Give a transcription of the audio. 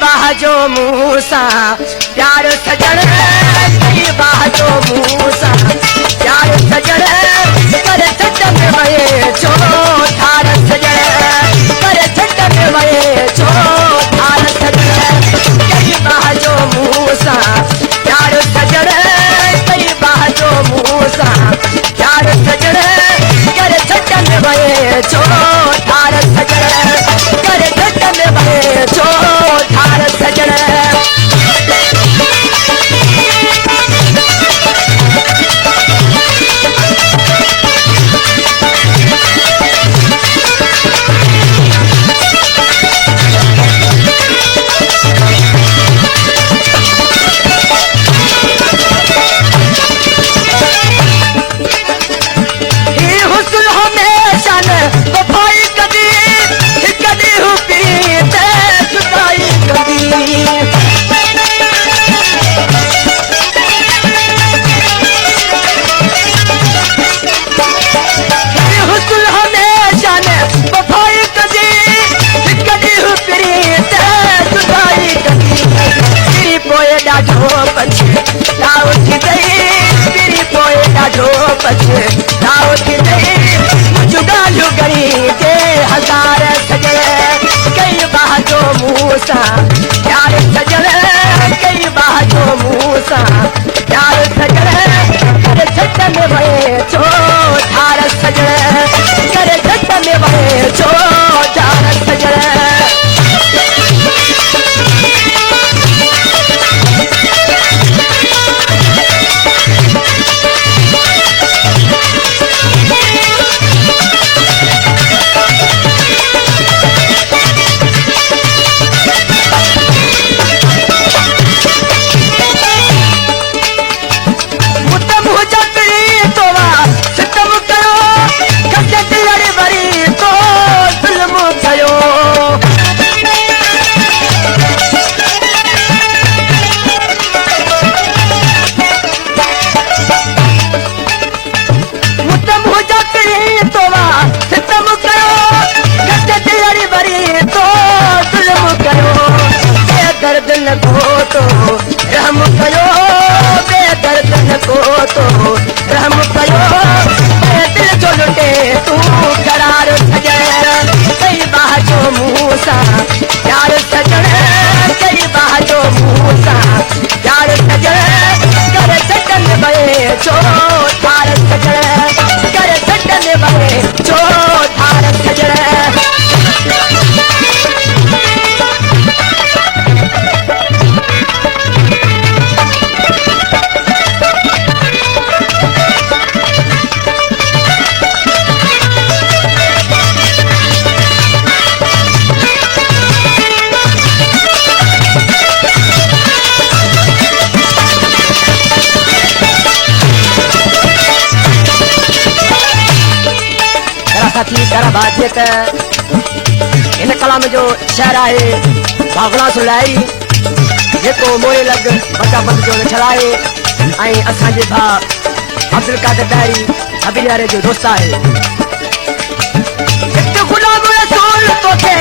बाजो मूसा प्यार सजण कई बाजो मूसा प्यार सजण कर छट में वये छो ठार सजण कर छट में वये छो ठार सजण कई बाजो मूसा प्यार सजण कई बाजो मूसा प्यार सजण कर छट में वये छो ठार सजण कर छट में वये छो ठार सजण हजार सजण कई बाजो मूसा प्यार सजण कई बाजो मूसा प्यार सजण कर छट में वये छो ठार सजण कर छट में वये छो ठार सजण रहम कयो बेदर्दन को तो रहम कयो दिल जो लुटे तू करार सजण कई बाजो मूसा प्यार सजण कई बाजो मूसा प्यार सजण कर छट में वये छो ठार सजण कर छट में वये छो ठार सजण तेरा बात इन कलाम जो शहर है भागला सुलाई जेको मोए लग बचा बंद जो छड़ाए आई असांजे भा अब्दुल कादिर दारी हबीलियारे जो दोस्त है गुलाम रसूल तो थे